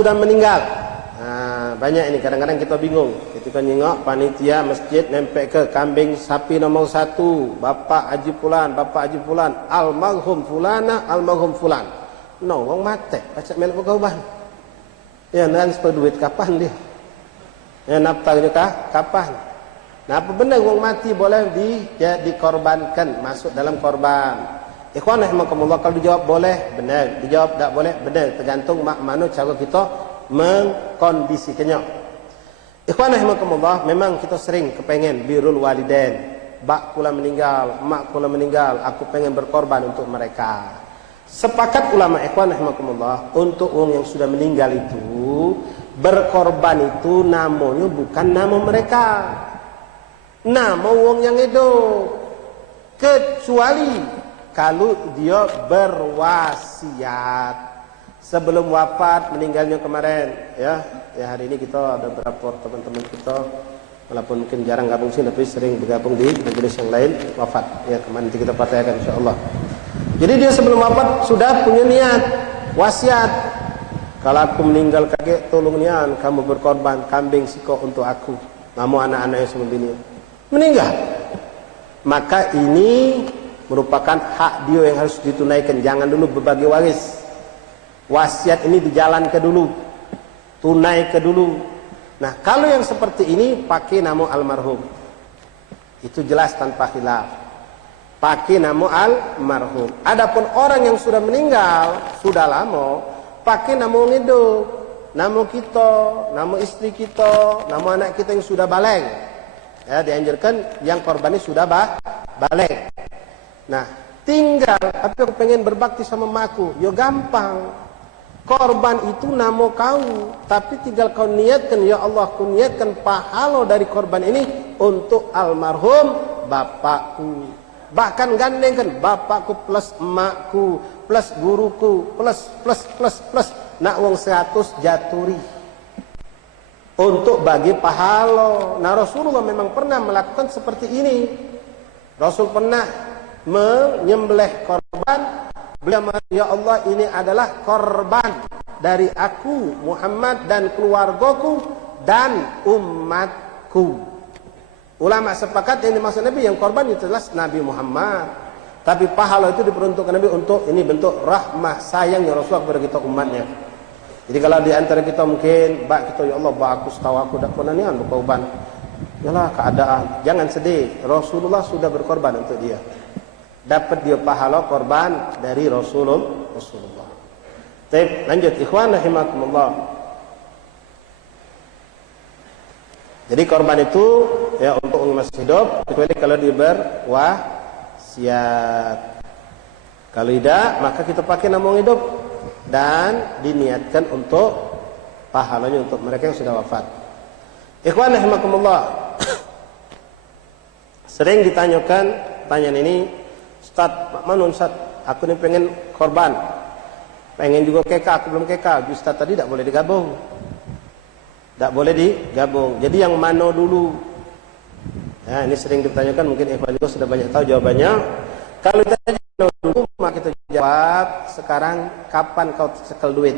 sudah meninggal. Nah, banyak ini kadang-kadang kita bingung ketika nyengok panitia masjid nempel ke kambing sapi nomor 1 Bapak Haji Fulan, Bapak Haji Fulan, almarhum fulana, almarhum fulan. No, wong mate, pacak melok kauban. Ya transfer duit kapan dia? Ya nafkahnya kapan? Nah, apa benar wong mati boleh dikorbankan, masuk dalam korban. Ikhwan rahimakumullah, kalau dijawab boleh, benar. Dijawab tak boleh, benar. Tergantung mana cara kita mengkondisikannya. Ikhwan rahimakumullah, memang kita sering kepengen birrul walidain. Bak pula meninggal, mak pula meninggal, aku pengen berkorban untuk mereka. Sepakat ulama ikhwan rahimakumullah, untuk orang yang sudah meninggal itu, berkorban itu namanya bukan nama mereka. Nama orang yang hidup. Kecuali kalau dia berwasiat sebelum wafat, meninggalnya kemarin, ya hari ini kita ada beberapa teman-teman kita walaupun mungkin jarang gabung sini tapi sering bergabung di majelis yang lain wafat, ya kemarin nanti kita praktekkan insyaallah. Jadi dia sebelum wafat sudah punya niat wasiat, kalau aku meninggal kakek tolong nian kamu berkorban kambing siko untuk aku, kamu anak-anak yang sebelum ini meninggal, maka ini merupakan hak dia yang harus ditunaikan. Jangan dulu berbagi waris. Wasiat ini dijalankan dulu, tunaikan dulu. Nah, kalau yang seperti ini pakai nama almarhum, itu jelas tanpa khilaf. Pakai nama almarhum. Adapun orang yang sudah meninggal, sudah lama, pakai nama orang hidup, nama kita, nama istri kita, nama anak kita yang sudah balik. Ya, dianjurkan yang korbannya sudah balik. Nah, tinggal, tapi aku pengen berbakti sama maku, ya gampang. Korban itu nama kau, tapi tinggal kau niatkan, ya Allah, aku niatkan pahala dari korban ini untuk almarhum bapakku. Bahkan gandengkan bapakku plus emakku, plus guruku, plus. Nak wong 100 jaturi. Untuk bagi pahala. Nah, Rasulullah memang pernah melakukan seperti ini. Rasul pernah menyembelih korban, beliau ya Allah ini adalah korban dari aku Muhammad dan keluargaku dan umatku. Ulama sepakat yang dimaksud Nabi yang korban itu jelas Nabi Muhammad, tapi pahala itu diperuntukkan Nabi untuk ini bentuk rahmah sayangnya Rasulullah kepada kita umatnya. Jadi kalau di antara kita mungkin bak kita ya Allah bak aku setahu aku dak pernah nian berkorban, yalah keadaan, jangan sedih, Rasulullah sudah berkorban untuk dia. Dapat dia pahala korban dari Rasulullah. Baik, lanjut ikhwan rahimakumullah. Jadi korban itu ya untuk orang masih hidup, kecuali kalau dia berwasiat. Kalau tidak, maka kita pakai nama orang hidup dan diniatkan untuk pahalanya untuk mereka yang sudah wafat. Ikhwan rahimakumullah. Sering ditanyakan pertanyaan ini, Ustaz, mana Ustaz? Aku ni pengen korban. pengen juga keka, aku belum keka, Ustaz tadi tak boleh digabung. Tak boleh digabung. Jadi yang mana dulu? Nah, ini sering ditanyakan, mungkin Ikhwan juga sudah banyak tahu jawabannya. Kalau ditanya dulu, maka kita jawab sekarang, kapan kau cekel duit?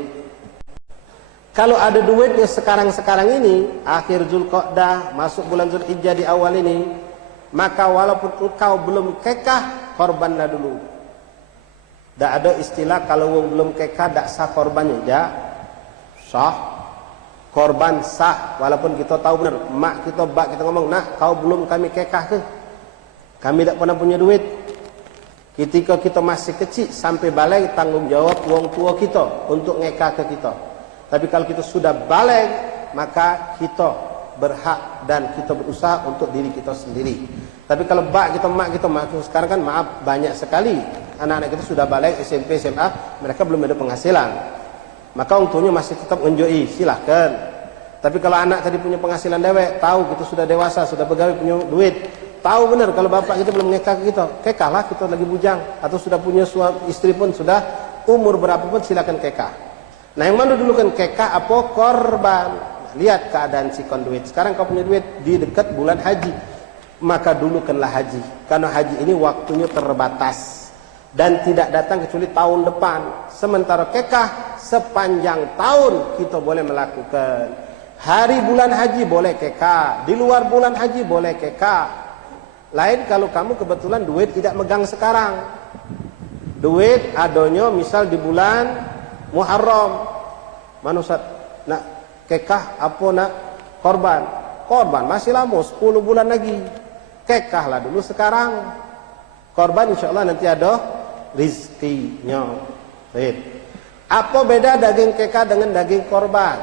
Kalau ada duitnya sekarang-sekarang ini, akhir Zulqa'dah, masuk bulan Zulhijjah di awal ini, maka walaupun engkau belum kekah, korbanlah dulu. Tak ada istilah kalau belum kekah tak sah korbannya. Ya, sah. Korban sah. Walaupun kita tahu benar, mak kita, bak kita ngomong, nak kau belum kami kekah ke? Kami tak pernah punya duit. Ketika kita masih kecil, sampai balik tanggung jawab wong tua kita untuk ngekah ke kita. Tapi kalau kita sudah balik, maka kita berhak dan kita berusaha untuk diri kita sendiri. Tapi kalau bak kita, mak kita, sekarang kan maaf banyak sekali anak-anak kita sudah balik SMP, SMA, mereka belum ada penghasilan. Maka orang tuanya masih tetap menjoi, silahkan. Tapi kalau anak tadi punya penghasilan dewek, tahu kita sudah dewasa, sudah pegawai, punya duit, tahu benar kalau bapak kita belum ngekah ke kita, kekahlah, kita lagi bujang, atau sudah punya suami istri pun sudah umur berapapun silakan kekah. Nah yang mana dulu kan kekah apa korban? Lihat keadaan si konduit. Sekarang kau punya duit di dekat bulan haji, maka dulu kanlah haji. Karena haji ini waktunya terbatas dan tidak datang kecuali tahun depan. Sementara kekah sepanjang tahun kita boleh melakukan. Hari bulan haji boleh kekah, di luar bulan haji boleh kekah. Lain kalau kamu kebetulan duit tidak megang sekarang. Duit adanya misal di bulan Muharram. Mana Ustaz? Nak kekah apa nak korban? Korban masih lama 10 bulan lagi. Kekahlah dulu sekarang. Korban insyaallah nanti ada rizkinya. Baik. Apa beda daging kekah dengan daging korban?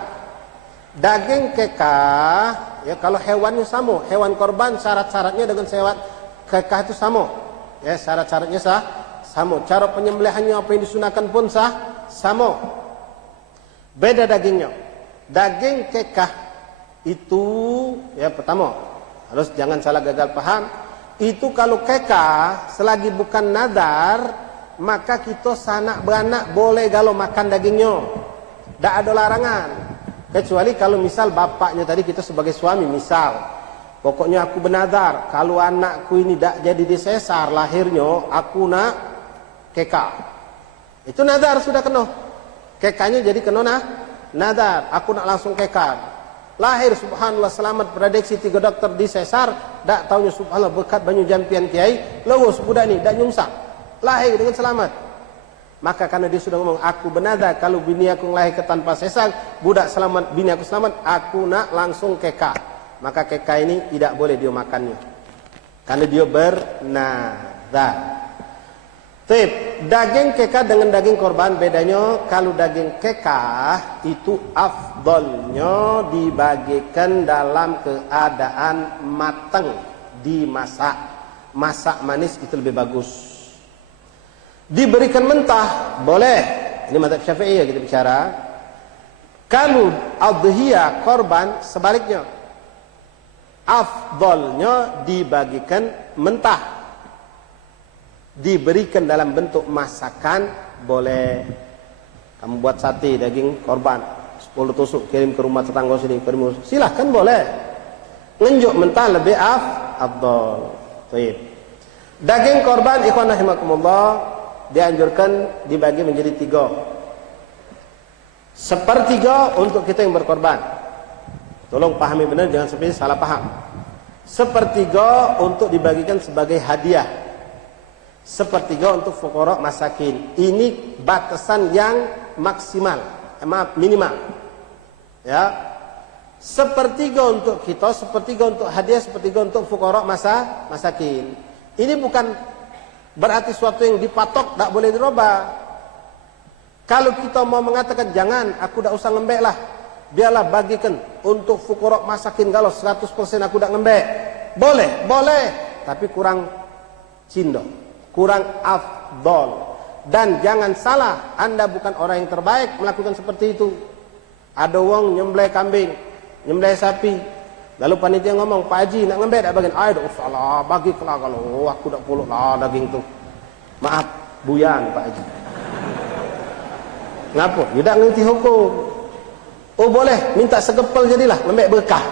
Daging kekah ya kalau hewannya sama, hewan korban syarat-syaratnya dengan hewan kekah itu sama. Ya, syarat-syaratnya sama. Cara penyembelihannya apa yang disunahkan pun sama. Beda dagingnya. Daging kekah itu ya pertama harus jangan salah gagal paham. Itu kalau kekah selagi bukan nadar, maka kita sanak beranak boleh kalau makan dagingnya. Tak ada larangan. Kecuali kalau misal bapaknya tadi kita sebagai suami misal, pokoknya aku bernadar kalau anakku ini tak jadi disesar lahirnya, aku nak kekah. Itu nadar sudah kena. Kekahnya jadi kena nadar. Aku nak langsung kekah. Lahir subhanallah selamat, prediksi 3 dokter disesar, tak taunya subhanallah berkat banyu jampian kiai, lurus budak ni tak nyungsang. Lahir dengan selamat. Maka karena dia sudah ngomong, aku bernadar kalau bini aku lahir tanpa sesar, budak selamat, bini aku selamat, aku nak langsung kekah. Maka kekah ini tidak boleh dia makannya. Karena dia bernadar. Tip, daging kekah dengan daging korban bedanya, kalau daging kekah itu afdolnya dibagikan dalam keadaan matang, dimasak. Masak manis itu lebih bagus. Diberikan mentah boleh. Ini mazhab Syafi'i ya kita bicara. Kalau adhiyah korban sebaliknya, afdolnya dibagikan mentah, diberikan dalam bentuk masakan boleh. Kamu buat sate daging korban 10 tusuk kirim ke rumah tetangga sini, silahkan boleh. Ngenjuk mentah lebih afdol. Baik. Daging korban ikhwan rahimakumullah dianjurkan dibagi menjadi 3. 1/3 untuk kita yang berkorban. Tolong pahami benar, jangan sampai salah paham. 1/3 untuk dibagikan sebagai hadiah. 1/3 untuk fuqara masakin. Ini batasan yang maksimal, minimal. Ya. 1/3 untuk kita, 1/3 untuk hadiah, 1/3 untuk fuqara masakin. Ini bukan berarti suatu yang dipatok, tak boleh dirubah. Kalau kita mau mengatakan jangan, aku tak usah ngembek lah, biarlah bagikan untuk fuqara masakin, kalau 100% aku tak ngembek, boleh, tapi kurang cindo, kurang afdol. Dan jangan salah, anda bukan orang yang terbaik melakukan seperti itu. Ada wong nyembelih kambing, nyembelih sapi, lalu panitia ngomong, Pak Haji nak ngembek tak bagian? Ayo tak usah lah, bagi lah, kalau aku tak puluk lah daging tu. Maaf, buyan Pak Haji. Ngapo? You tak ngerti hukum. Oh boleh, minta segepel jadilah, ngembek berkah.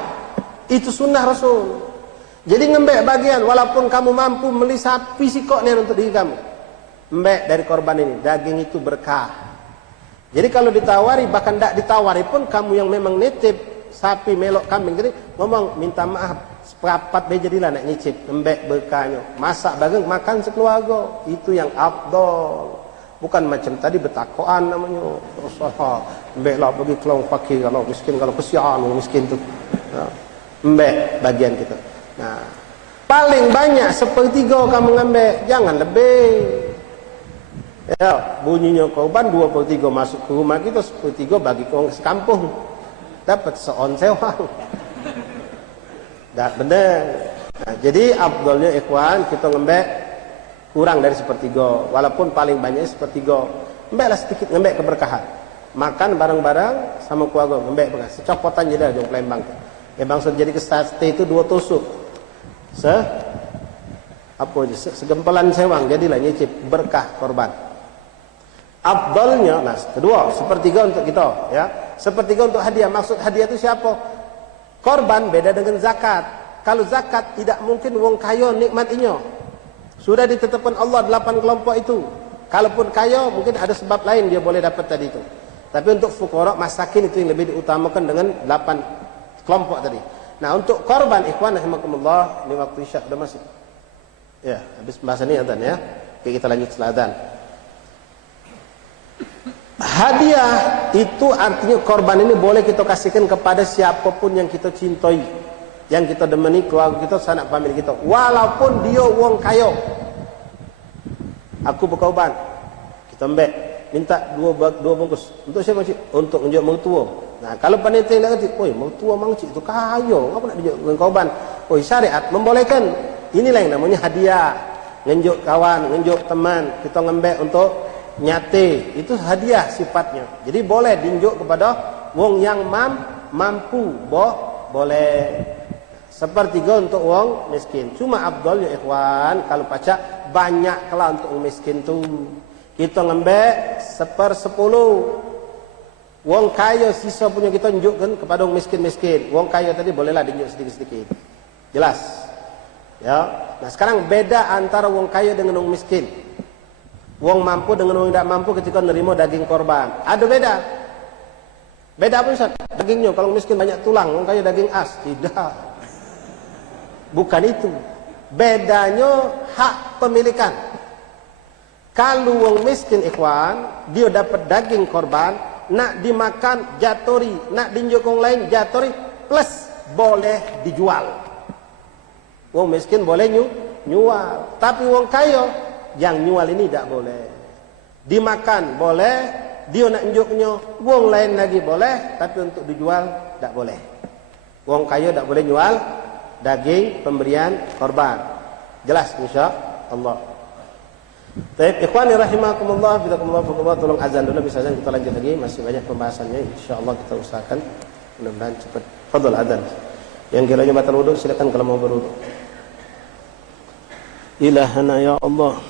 Itu sunnah Rasul. Jadi ngembek bagian, walaupun kamu mampu beli sapi sikok ni untuk diri kamu. Ngembek dari korban ini, daging itu berkah. Jadi kalau ditawari, bahkan tak ditawari pun, kamu yang memang nitip sapi, melok, kambing, jadi ngomong, minta maaf, seprapat dia jadilah nak nyicip, ngembek berkahnya. Masak bagian, makan sekeluarga. Itu yang afdol. Bukan macam tadi bertakoan namanya. Rasulullah, mbeklah bagi kelong fakir, kalau miskin, kalau kesian miskin tu. Mbek bagian kita. Nah, paling banyak 1/3 kamu ngembek, jangan lebih. Ya, bunyinya korban 2/3 masuk ke rumah kita, 1/3 bagi ke orang sekampung. Dapat seon sewang. Tak benar. Nah, jadi afdalnya ikhwan kita ngembek kurang dari 1/3, walaupun paling banyak 1/3. Ngembeklah sedikit, ngembek keberkahan. Makan bareng-bareng sama keluarga, ngembek berkah. Secopotan je dah jong Palembang. Ya bangsa jadi ke sate itu 2 tusuk. Segempelan sewang jadilah nyicip berkah korban. Afdalnya, nah kedua, 1/3 untuk kita, ya. 1/3 untuk hadiah. Maksud hadiah itu siapa? Korban beda dengan zakat. Kalau zakat tidak mungkin wong kaya nikmatinya. Sudah ditetapkan Allah 8 kelompok itu. Kalaupun kaya, mungkin ada sebab lain dia boleh dapat tadi itu. Tapi untuk fuqara, masakin itu yang lebih diutamakan dengan 8 kelompok tadi. Nah, untuk korban, ikhwan rahimakumullah, ini waktu isya sudah masuk. Ya, habis pembahasan ini adzan ya. Oke, kita lanjut setelah adzan. Hadiah itu artinya korban ini boleh kita kasihkan kepada siapapun yang kita cintai, yang kita demeni, keluarga kita, sanak famili kita, walaupun dia wong kaya. Aku berkorban, kita mbek, minta dua bungkus. Untuk siapa cik? Untuk menunjuk mertua. Nah, kalau panitia nak kata, oi, mertua mang cik itu kaya, apa nak tunjuk dengan korban? Oi, syariat membolehkan. Inilah yang namanya hadiah. Ngenjuk kawan, ngenjuk teman, kita ngembek untuk nyate. Itu hadiah sifatnya. Jadi boleh dinjuk kepada wong yang mampu, boleh. 1/3 untuk wong miskin. Cuma afdal ya ikhwan, kalau pacak banyak kalau untuk wong miskin tu. Kita ngembek 1/10. Wong kaya sisa punya kita tunjukkan kepada wong miskin-miskin. Wong kaya tadi bolehlah dinjuk sedikit-sedikit. Jelas? Ya. Nah, sekarang beda antara wong kaya dengan wong miskin. Wong mampu dengan wong tidak mampu ketika nerima daging korban. Ada beda. Beda apa Ustaz? Dagingnya kalau miskin banyak tulang, wong kaya daging as. Tidak. Bukan itu. Bedanya hak pemilikan. Kalau wong miskin ikhwan, dia dapat daging korban, nak dimakan jatori, nak dinjuk wong lain jatori, plus boleh dijual. Wong miskin boleh nyual, tapi wong kaya yang nyual ini tidak boleh. Dimakan boleh, dia nak injuknya, wong lain lagi boleh, tapi untuk dijual tidak boleh. Wong kaya tidak boleh nyual daging pemberian korban. Jelas insyaallah. Baik, ikhwani rahimakumullah, bidakumullah, fakumullah, tolong azan dulu, bisa azan kita lanjut lagi, masih banyak pembahasannya, insyaallah kita usahakan mudah-mudahan cepat. Fadhil adzan. Yang kiranya batal wudu silakan kalau mau berwudu. Ilahana ya Allah.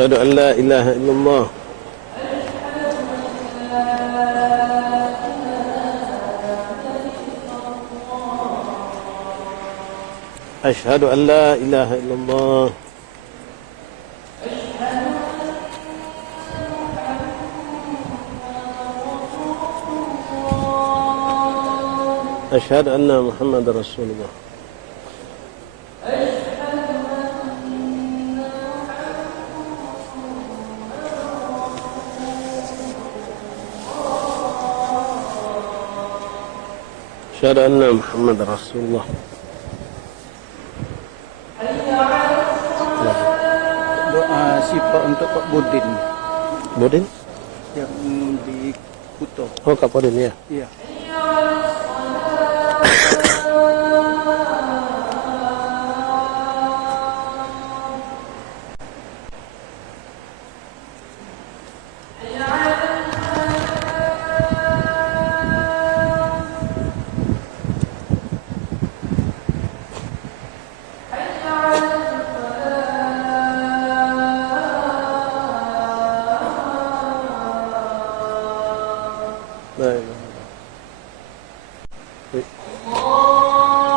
أشهد أن لا إله إلا الله أشهد أن لا إله إلا الله أشهد أن محمد رسول الله Asyhadu anna Muhammadar Rasulullah. Doa sifat untuk Pak Budin Budin? yang di Kuto. Oh, Kak Budin ya. Iya.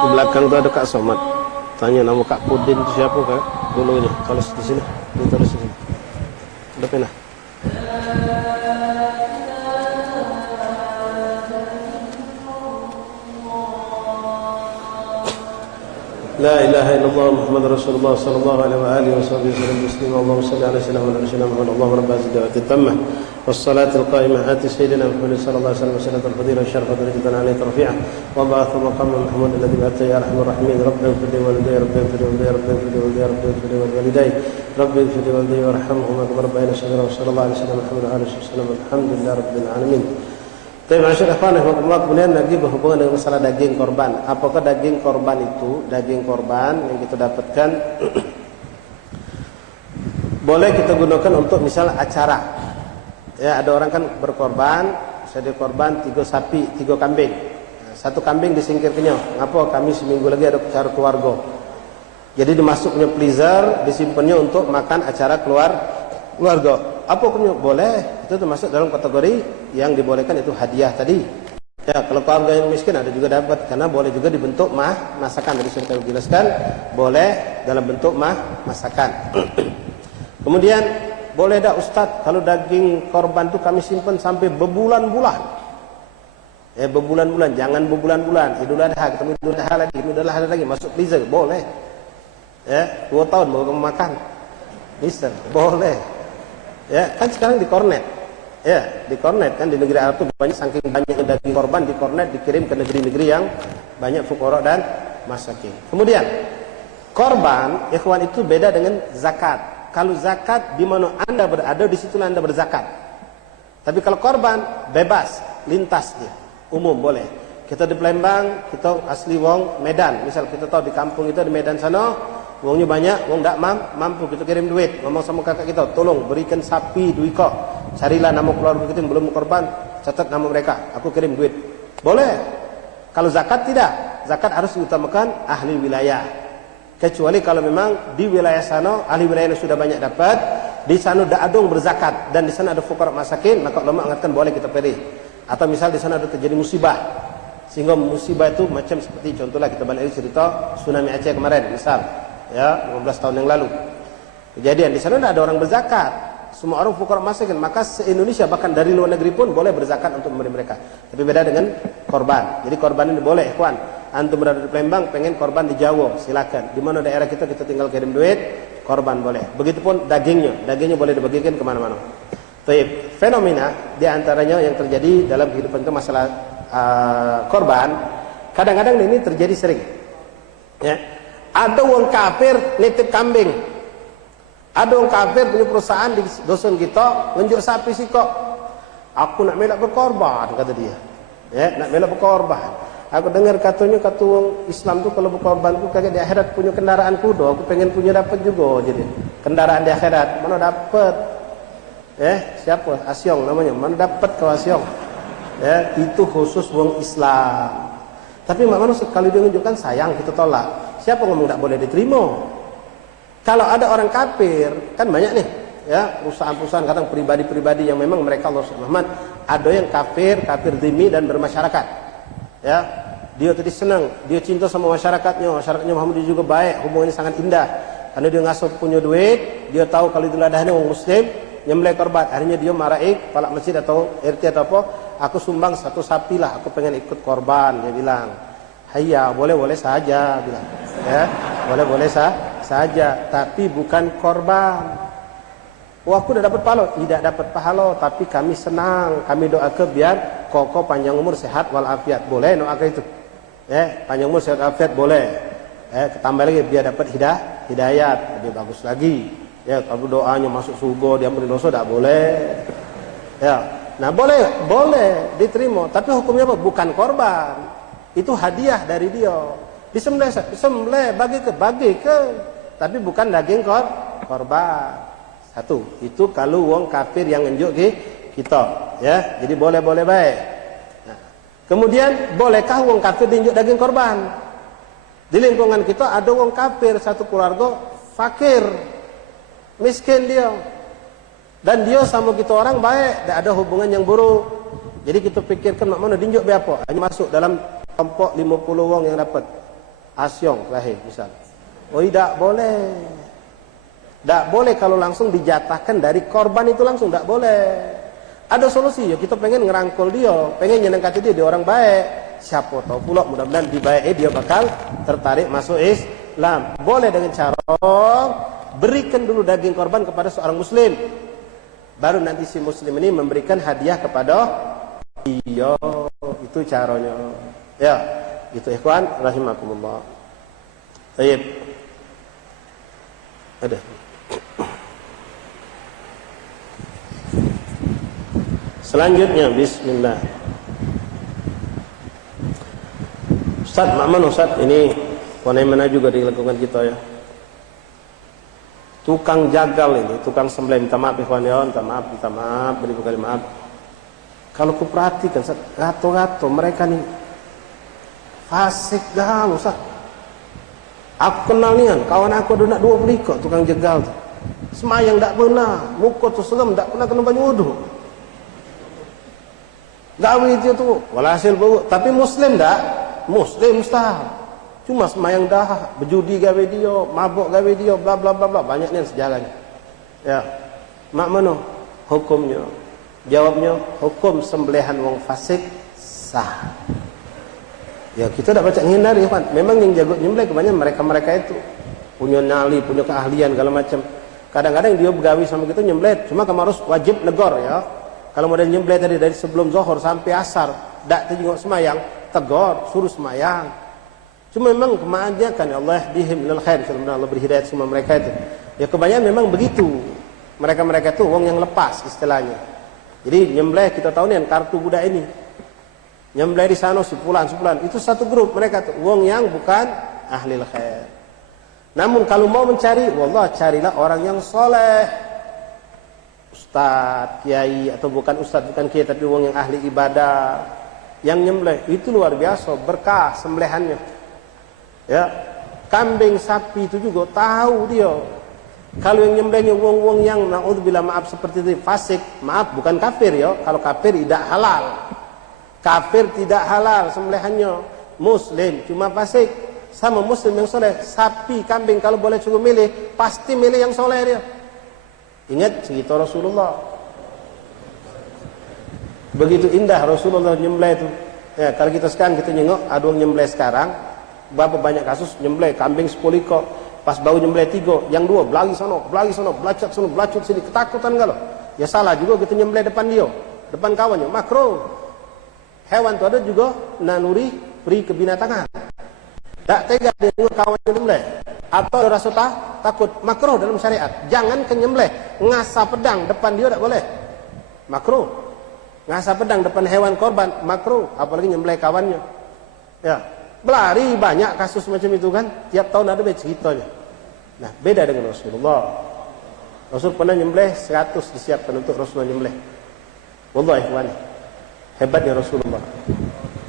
Di belakang tuh ada Kak Somad. Tanya nama Kak Pudin itu siapa Kak? Dulunya. Kalau di sini, ditulis di sini. Ada pena. La ilaha illallah Muhammad Rasulullah sallallahu alaihi wa alihi wasallam muslimin Allahumma salli ala sayyidina Muhammad Allahumma rabb hadhihi da'wati tammah was-salati al-qa'imah ati sayyidina Muhammad sallallahu alaihi wasallam al-fadila wa syarfa darajatan alayhi tarfi'ah wa ba'atha maqaman Muhammad alladhi ba'atha ya arhamar rahimin rabbana fid walidayya rabbana fid walidayya rabbana fid walidayya rabbana fid walidayya rabbana fid walidayya warhamhuma kama rabbayana shaghira sallallahu alaihi wasallam Muhammad alaihi wasallam alhamdulillah rabbil alamin. Tapi masyarakat kemudian lagi berhubungan dengan masalah daging korban. Apakah daging korban itu daging korban yang kita dapatkan boleh kita gunakan untuk misal acara? Ya, ada orang kan berkorban, saya korban 3 sapi, 3 kambing. Nah, 1 kambing disingkirkannya. Ngapa? Kami seminggu lagi ada acara keluarga. Jadi dimasuknya freezer, disimpannya untuk makan acara keluarga. Apa hukumnya? Boleh. Itu termasuk dalam kategori yang dibolehkan, itu hadiah tadi. Ya, kalau keluarga yang miskin ada juga dapat, karena boleh juga dibentuk masakan. Tadi sudah saya jelaskan, boleh dalam bentuk masakan. Kemudian boleh dah Ustaz, kalau daging korban itu kami simpan sampai berbulan-bulan. Berbulan-bulan, jangan berbulan-bulan. Idul Adha, ketemu Idul Adha lagi, Idul Adha lagi, masuk freezer, boleh. 2 tahun baru makan. Bisa, boleh. Ya, kan sekarang di kornet. Ya, di kornet kan di negeri Arab itu banyak, saking banyaknya daging korban di kornet dikirim ke negeri-negeri yang banyak fuqara dan masakin. Kemudian korban, ikhwan, itu beda dengan zakat. Kalau zakat di mana Anda berada di situ Anda berzakat. Tapi kalau korban bebas, lintas dia. Umum boleh. Kita di Palembang, kita asli wong Medan. Misal kita tahu di kampung itu di Medan sana wongnya banyak, wong tak mampu, kita kirim duit, ngomong sama kakak kita, tolong berikan sapi 2 ekor, carilah nama keluarga kita yang belum korban, catat nama mereka, aku kirim duit. Boleh. Kalau zakat tidak, zakat harus diutamakan ahli wilayah. Kecuali kalau memang di wilayah sana ahli wilayah yang sudah banyak dapat, di sana dah adong berzakat dan di sana ada fuqara masakin, maka ulama mengatakan boleh kita pilih. Atau misal di sana ada terjadi musibah, sehingga musibah itu macam seperti contohlah kita balik cerita tsunami Aceh kemarin, misal. Ya, 15 tahun yang lalu kejadian di sana ada orang berzakat, semua orang fuqara masakin, maka se-Indonesia bahkan dari luar negeri pun boleh berzakat untuk memberi mereka. Tapi beda dengan korban. Jadi korban ini boleh, ikhwan. Antum berada di Palembang pengen korban di Jawa, silakan. Di mana daerah kita tinggal kirim duit, korban boleh. Begitupun dagingnya boleh dibagikan kemana-mana. Tapi fenomena di antaranya yang terjadi dalam kehidupan itu masalah korban, kadang-kadang ini terjadi sering. Ya. Ada orang kafir nitip kambing. Ada orang kafir punya perusahaan di dusun kita, ngenjuk sapi sih kok. Aku nak melak berkorban, kata dia. Ya, nak melak berkorban. Aku dengar kata orang Islam tu kalau berkorban tu kagak di akhirat punya kendaraan kuda. Aku pengen punya dapat juga jadi. Kendaraan di akhirat, mana dapat? Siapa? Asyong namanya. Mana dapat kau Asyong? Ya, itu khusus orang Islam. Tapi mak manusia kalau dia menunjukkan sayang kita tolak. Siapa ngomong tak boleh diterima? Kalau ada orang kafir, kan banyak nih, ya, perusahaan-perusahaan kadang pribadi-pribadi yang memang mereka Allah Muhammad, ada yang kafir dhimmi dan bermasyarakat. Ya, dia tadi senang, dia cinta sama masyarakatnya Muhammad dia juga baik, hubungannya sangat indah. Karena dia ngasuh punya duit, dia tahu kalau Idul Adha ini orang muslim, nyembelih korban. Akhirnya dia marahi kepala masjid atau RT atau apa, aku sumbang 1 sapi lah, aku pengen ikut korban, dia bilang. Hayya, boleh-boleh saja bilang. Ya, boleh-boleh saja, tapi bukan korban. Oh, aku dah dapat pahala. Tidak dapat pahala, tapi kami senang. Kami doakan biar koko panjang umur, sehat walafiat. Boleh doakan itu. panjang umur sehat afiat boleh. Tambah lagi biar dapat hidayat, lebih bagus lagi. Ya, kalau doanya masuk surga, dia ampuni dosa, tak boleh. Ya, nah boleh diterima. Tapi hukumnya apa? Bukan korban. Itu hadiah dari dia. Disembelih, bagi ke. Tapi bukan daging korban. Satu, itu kalau wong kafir yang ngenjuk kita. Ya, jadi boleh baik. Nah, kemudian bolehkah wong kafir diinjuk daging korban? Di lingkungan kita ada wong kafir, satu keluarga fakir, miskin dia, dan dia sama kita orang baik, tidak ada hubungan yang buruk. Jadi kita pikirkan mak mana dinjuk berapa, hanya masuk dalam kelompok 50 wong yang dapat asyong lahir misal. Oh tidak boleh kalau langsung dijatahkan dari korban itu langsung, tidak boleh. Ada solusi ya, kita pengen ngerangkul dia, pengen nyenengkan dia orang baik. Siapa tahu pula mudah-mudahan dibaik dia bakal tertarik masuk Islam. Boleh dengan cara berikan dulu daging korban kepada seorang muslim, baru nanti si muslim ini memberikan hadiah kepada dia. Itu caranya. Ya, itu ikhwan rahimakumullah. Baik. Ada. Selanjutnya bismillah. Ustaz, makman Ustaz, ini fenomena juga dilakukan kita ya. Tukang jagal ini, tukang sembelih, minta maaf ikhwan ya, minta maaf, beribu kali maaf. Kalau ku perhatikan Ustaz, gato-gato mereka nih fasik dah Ustaz. Aku kenal nih kan, kawan aku ada nak 20 ikut tukang jagal tuh. Semayang tak pernah, muka tu seram tak pernah kena banyu wudu. Gawe itu tuh, walhasil buruk. Tapi Muslim tak? Muslim Ustaz. Cuma semayang dah, berjudi gawe dia, mabuk gawe dia, bla bla bla bla, banyak ni sejarahnya. Ya. Mak mana hukumnya? Jawabnya, hukum sembelihan wong fasik sah. Ya, kita tak baca ngindari kan. Memang yang jago nyembelih kebanyakan mereka-mereka itu punya nyali, punya keahlian segala macam. Kadang-kadang dia begawi sama kita nyembelih, cuma kamu harus wajib negor ya. Kalau model nyembelih tadi dari sebelum zuhur sampai asar, dak tengok semayang, tegur, suruh semayang. Cuma memang kemajekan ya Allah dihim lil khair, semoga Allah beri hidayah semua mereka itu. Ya kebanyakan memang begitu. Mereka-mereka itu wong yang lepas istilahnya. Jadi nyembelih kita tahu nih kartu budak ini. Nyembelih di sana sepulan itu satu grup mereka tuh wong yang bukan ahli khair. Namun kalau mau mencari, wallah carilah orang yang soleh. Ustaz, kiai atau bukan ustaz, bukan kiai tapi wong yang ahli ibadah. Yang nyembelih itu luar biasa berkah sembelihannya. Ya, kambing sapi itu juga tahu dia. Kalau yang nyembelihnya wong-wong yang naudzubillah maaf seperti itu fasik, maaf bukan kafir ya. Kalau kafir tidak halal. Kafir tidak halal sembelihannya. Muslim cuma fasik. Sama muslim yang soleh, sapi, kambing kalau boleh suruh milih, pasti milih yang soleh dia. Ingat cerita Rasulullah. Begitu indah Rasulullah nyembelih itu. Ya, kalau kita sekarang kita nyengok ada yang nyembelih sekarang, berapa banyak kasus nyembelih kambing 10 ekor, pas bau nyembelih 3, yang 2 belagi sana, belacut sini, ketakutan kalau. Ya salah juga kita nyembelih depan dia, depan kawannya, makruh. Hewan itu ada juga naluri pri kebinatangan. Tak tega dia tengok kawannya nyembelih. Atau rasa takut, makruh dalam syariat. Jangan kenyembelih, ngasah pedang depan dia tak boleh. Makruh. Ngasah pedang depan hewan korban, makruh. Apalagi nyembelih kawannya. Ya, berlari banyak kasus macam itu kan. Tiap tahun ada ceritanya. Nah, beda dengan Rasulullah. Rasul pernah nyembelih 100 disiapkan untuk Rasulullah nyembelih. Wallahi ikhwan, hebatnya Rasulullah.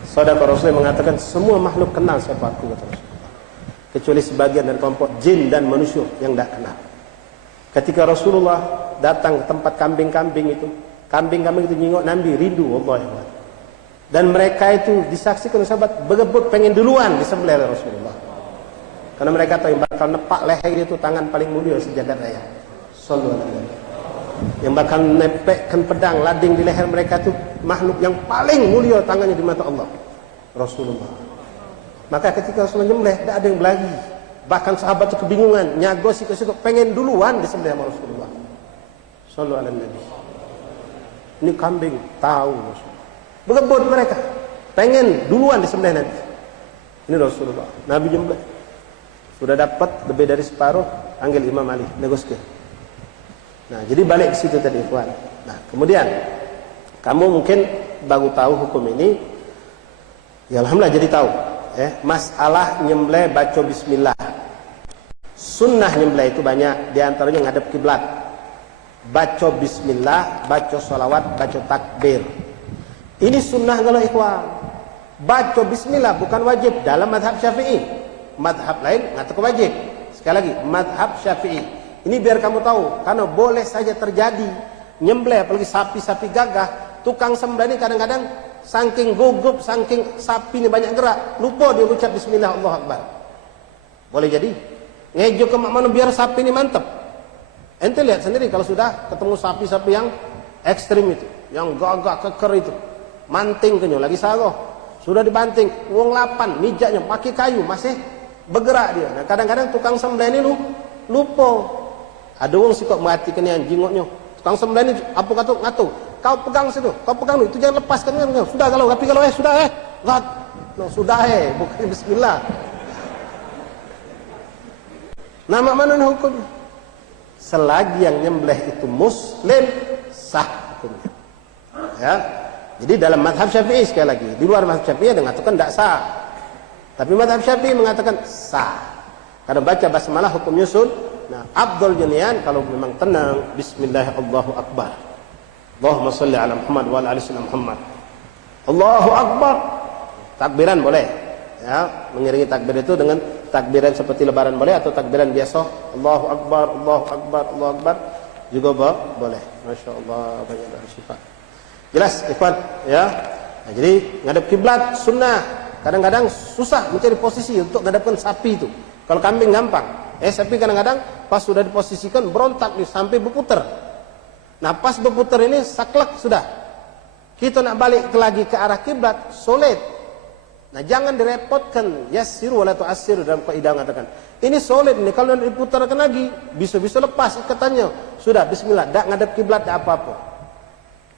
Saudara Rasulullah mengatakan semua makhluk kenal siapa aku, kata Rasulullah. Kecuali sebagian dari kelompok jin dan manusia yang tidak kenal. Ketika Rasulullah datang ke tempat kambing-kambing itu nyingok Nabi, rindu wallahi. Dan mereka itu disaksikan oleh sahabat berebut pengen duluan disembelih oleh Rasulullah. Karena mereka tahu yang bakal nepak leher itu tangan paling mulia sejagat raya. Sallallahu alaihi wasallam. Yang bakal nepekkan pedang lading di leher mereka itu makhluk yang paling mulia tangannya di mata Allah, Rasulullah. Maka ketika Rasulullah nyembelih, tidak ada yang berlari. Bahkan sahabat itu kebingungan, nyago sikap pengen duluan disembelih sama Rasulullah sallallahu alaihi wasallam. Ini kambing tahu Rasulullah, berebut mereka pengen duluan disembelih nanti. Ini Rasulullah. Nabi nyembelih. Sudah dapat lebih dari separuh, panggil Imam Ali, negosiasi. Nah, jadi balik ke situ tadi, ikhwan. Nah, kemudian kamu mungkin baru tahu hukum ini. Ya alhamdulillah jadi tahu. Masalah nyembelih baca bismillah. Sunnah nyembelih itu banyak, di antaranya ngadep kiblat. Baca bismillah, baca sholawat, baca takbir. Ini sunnah kalau ikhwan. Baca bismillah bukan wajib dalam madhab Syafi'i. Madhab lain ngatakan wajib. Sekali lagi, madhab Syafi'i. Ini biar kamu tahu, karena boleh saja terjadi nyembelih, apalagi sapi-sapi gagah. Tukang sembelih ini kadang-kadang saking gugup, saking sapi ini banyak gerak, lupa dia ucap bismillah, Allahu Akbar. Boleh jadi ngejo ke mana biar sapi ini mantap. Ente lihat sendiri kalau sudah ketemu sapi-sapi yang ekstrim itu, yang gagah keker itu, manting kenyo lagi sagoh, sudah dibanting, wong 8 mijaknya pakai kayu masih bergerak dia. Nah, kadang-kadang tukang sembelih ini lupa. Ada wong sikok matikan yang jingoknya. Tukang sembelih ini apa kata ngatu? Kau pegang situ, kau pegang itu jangan lepaskan kan. Sudah kalau tapi kalau sudah enggak. No, sudah bukan bismillah. Nama mana hukum? Selagi yang nyembelih itu muslim, sah hukumnya. Ya. Jadi dalam madhab Syafi'i sekali lagi, di luar madhab Syafi'i ada mengatakan tidak sah. Tapi madhab Syafi'i mengatakan sah. Karena baca basmalah hukumnya sun. Nah, Abdul Junian kalau memang tenang, bismillah Allahu Akbar. Allahumma salli ala Muhammad wa ala ali sayyidina Muhammad. Allahu Akbar. Takbiran boleh. Ya, mengiringi takbir itu dengan takbiran seperti lebaran boleh atau takbiran biasa. Allahu Akbar, Allahu Akbar, Allahu Akbar juga boleh. Masya Allah, banyak dari sifat. Jelas, ikhwan, ya. Nah, jadi ngadep kiblat sunnah. Kadang-kadang susah mencari posisi untuk ngadepkan sapi itu. Kalau kambing gampang. Sapi kadang-kadang pas sudah diposisikan berontak nih sampai berputar. Nah, pas berputar ini saklek sudah. Kita nak balik lagi ke arah kiblat, sulit. Nah, jangan direpotkan. Yassiru wala tu'assiru dalam kaidah mengatakan. Ini sulit nih kalau diputarkan lagi, bisa-bisa lepas ikatannya. Sudah bismillah, dak ngadep kiblat dak apa-apa.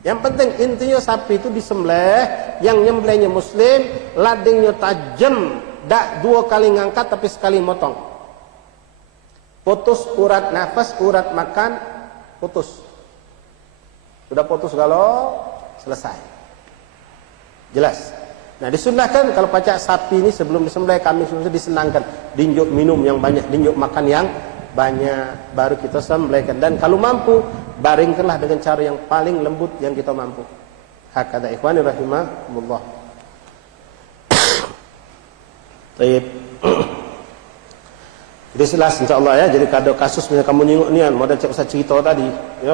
Yang penting intinya sapi itu disembelih, yang nyembelihnya muslim, ladingnya tajam, dak 2 kali ngangkat tapi sekali motong. Putus urat nafas, urat makan, putus. Sudah putus kalau selesai. Jelas. Nah, disunnahkan kalau pacak sapi ini sebelum disembelih kami sudah disenangkan, dinjuk minum yang banyak, dinjuk makan yang banyak, baru kita sembelihkan. Dan kalau mampu, baringkanlah dengan cara yang paling lembut yang kita mampu. Hakada ikhwani rahimahumullah. Baik. Jadi jelas insyaallah ya. Jadi kada kasus punya kamu nyingok nian, model cek usah cerita tadi, ya.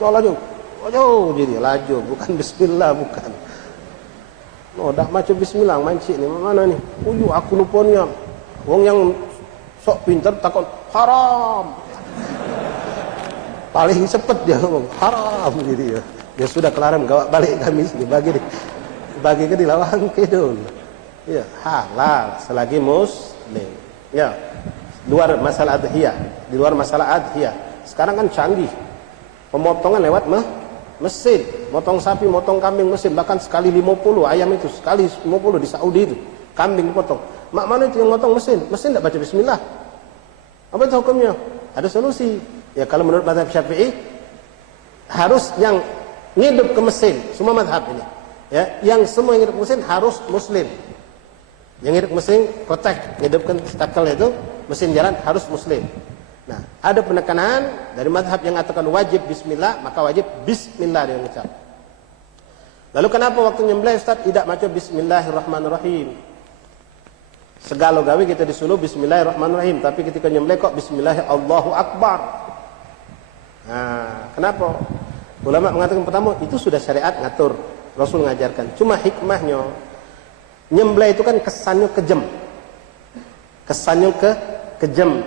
Tuh laju. Jadi laju, bukan bismillah, bukan. Oh, dah macam bismillah mancik ni mana ni? Uyu aku lupa nian. Wong yang sok pintar takut haram. Paling cepat dia ngomong haram jadi ya. Ya sudah kelaran gawak balik kami sini bagi ke dilawang kedul. Ya, halal selagi muslim. Ya. Luar masalah adhiyah, di luar masalah adhiyah. Sekarang kan canggih. Pemotongan lewat mesin, motong sapi, motong kambing mesin, bahkan sekali 50 ayam itu, sekali 50 di Saudi itu, kambing dipotong. Mak mana itu yang motong mesin? Mesin tidak baca bismillah. Apa itu hukumnya? Ada solusi. Ya kalau menurut mazhab Syafi'i harus yang ngidup ke mesin, semua mazhab ini. Ya, yang semua yang ngidup ke mesin harus muslim. Yang ngidup ke mesin kotak, ngidupkan stakel itu mesin jalan harus muslim. Nah, ada penekanan dari mazhab yang mengatakan wajib bismillah, maka wajib bismillah dia mengucap. Lalu kenapa waktu nyembelih Ustaz tidak baca bismillahirrahmanirrahim? Segala gawe kita disuruh bismillahirrahmanirrahim, tapi ketika nyembelih kok bismillah Allahu Akbar. Nah, kenapa? Ulama mengatakan pertama itu sudah syariat ngatur, Rasul mengajarkan. Cuma hikmahnya nyembelih itu kan kesannya kejam. Kesannya kejam.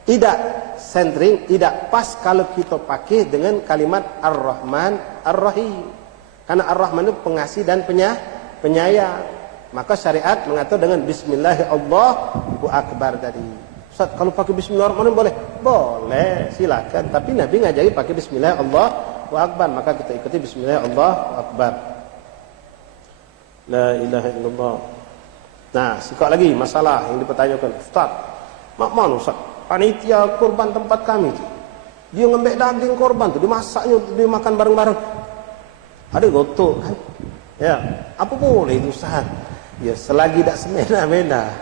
Tidak sentring, tidak pas kalau kita pakai dengan kalimat Ar-Rahman Ar-Rahim. Karena Ar-Rahman itu pengasih dan penyayang. Maka syariat mengatur dengan Bismillahirrahmanirrahim Akbar tadi. Ustaz, kalau pakai Bismillahirrahmanirrahim boleh? Boleh, silakan. Tapi Nabi ngajari pakai Bismillahirrahmanirrahim Akbar. Maka kita ikuti Bismillahirrahmanirrahim Akbar. La ilaha illallah. Nah, sikok lagi masalah yang dipertanyakan, Ustaz, mak mana Ustaz? Panitia kurban tempat kami tu, dia ngembek daging korban tu, dimasaknya, dia makan bareng-bareng. Ada gotok kan? Ya, apa boleh itu Ustaz? Ya, selagi tak semena-mena,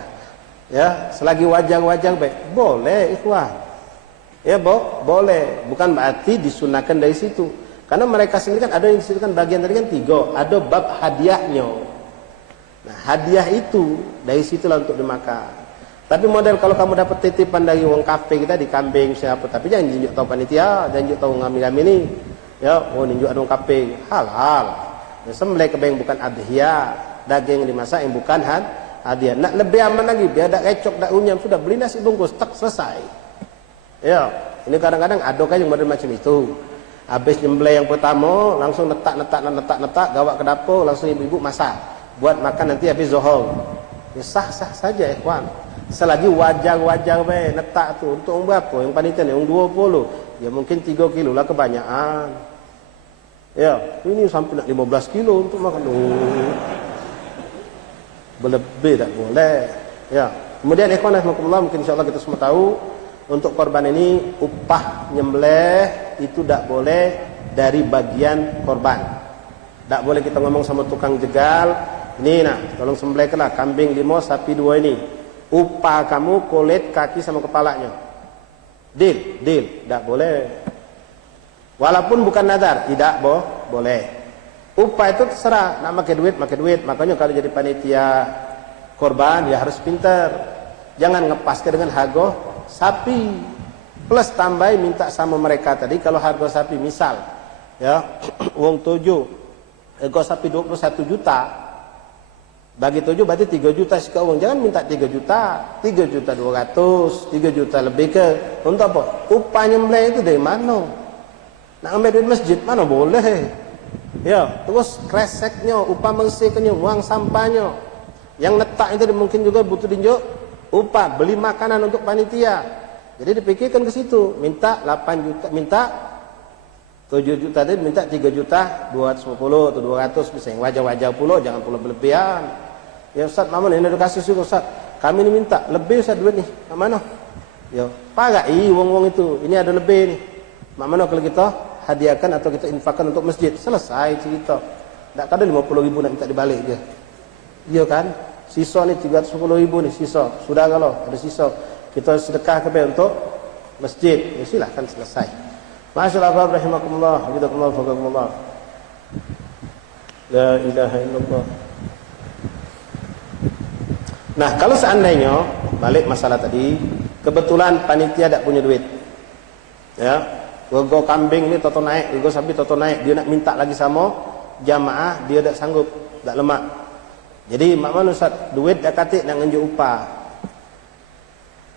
ya, selagi wajar-wajar baik, boleh ikhwan. Ya, boleh. Bukan berarti disunahkan dari situ. Karena mereka sendiri kan ada yang disebutkan bagian tadi kan 3, ada bab hadiahnya. Nah, hadiah itu dari situlah untuk dimakan. Tapi model kalau kamu dapat titipan dari wong kafe kita di kambing siapa, tapi jangan tunjuk tahu panitia, jangan tunjuk tahu kami ni. Ya, tunjuk ada wong kafe halal. Ya, sembelih kambing bukan adhiya, daging dimasak yang bukan hadiah. Nak lebih aman lagi, biar tak recok, tak unyam, sudah beli nasi bungkus, tak selesai. Ya, ini kadang-kadang ada kan yang model macam itu. Habis nyembelih yang pertama, langsung netak, gawak ke dapur, langsung ibu-ibu masak. Buat makan nanti habis zuhur. Ya, sah-sah saja ikhwan. Selagi wajar-wajar baik netak tu untuk berapa? Yang panitia ni yang 20. Ya mungkin 3 kilo lah kebanyakan. Ya, ini sampai nak 15 kilo untuk makan. Berlebih tak boleh. Ya. Kemudian ikhwan rahimakumullah, mungkin insyaallah kita semua tahu untuk korban ini upah nyembelih itu tak boleh dari bagian korban. Tak boleh kita ngomong sama tukang jegal, ini nah, tolong sembelihkanlah kambing 5, sapi 2 ini. Upah kamu kulit, kaki sama kepalanya. Deal, tak boleh. Walaupun bukan nazar, tidak boleh. Upah itu terserah, nak pakai duit. Makanya kalau jadi panitia korban ya harus pintar. Jangan ngepaskan dengan harga sapi. Plus tambah minta sama mereka tadi kalau harga sapi misal ya wong 7 harga sapi 21 juta. Bagi 7 berarti 3 juta sikap uang. Jangan minta 3 juta, 3 juta 200, 3 juta lebih ke. Untuk apa? Upah nyembelih itu dari mana? Nak ambil duit masjid mana boleh. Ya, terus kreseknya, upah bersihkannya, buang sampahnya. Yang letak itu mungkin juga butuh dinjuk upah, beli makanan untuk panitia. Jadi dipikirkan ke situ, minta 8 juta, minta 7 juta tadi, minta 3 juta 250 atau 200 bisa yang wajar-wajar pula, jangan pula berlebihan. Ya Ustaz, mana ini edukasi juga Ustaz. Kami ini minta lebih Ustaz duit nih. Mak mana? Ya, pakai wong-wong itu. Ini ada lebih nih. Mak mana kalau kita hadiahkan atau kita infakkan untuk masjid. Selesai cerita. Tak ada 50 ribu nak minta dibalik dia. Iya kan? Sisa ni 310 ribu nih sisa. Sudah kalau ada sisa, kita sedekah ke untuk masjid. Ya silahkan selesai. Masyaallah rahimakumullah, hafizakumullah, faqakumullah. La ilaha illallah. Nah, kalau seandainya balik masalah tadi, kebetulan panitia tak punya duit. Ya, gogo kambing ni toto naik, gogo sapi toto naik, dia nak minta lagi sama jamaah, dia tak sanggup, tak lemak. Jadi mak mana Ustaz, duit dah katik nak nganjuk upah.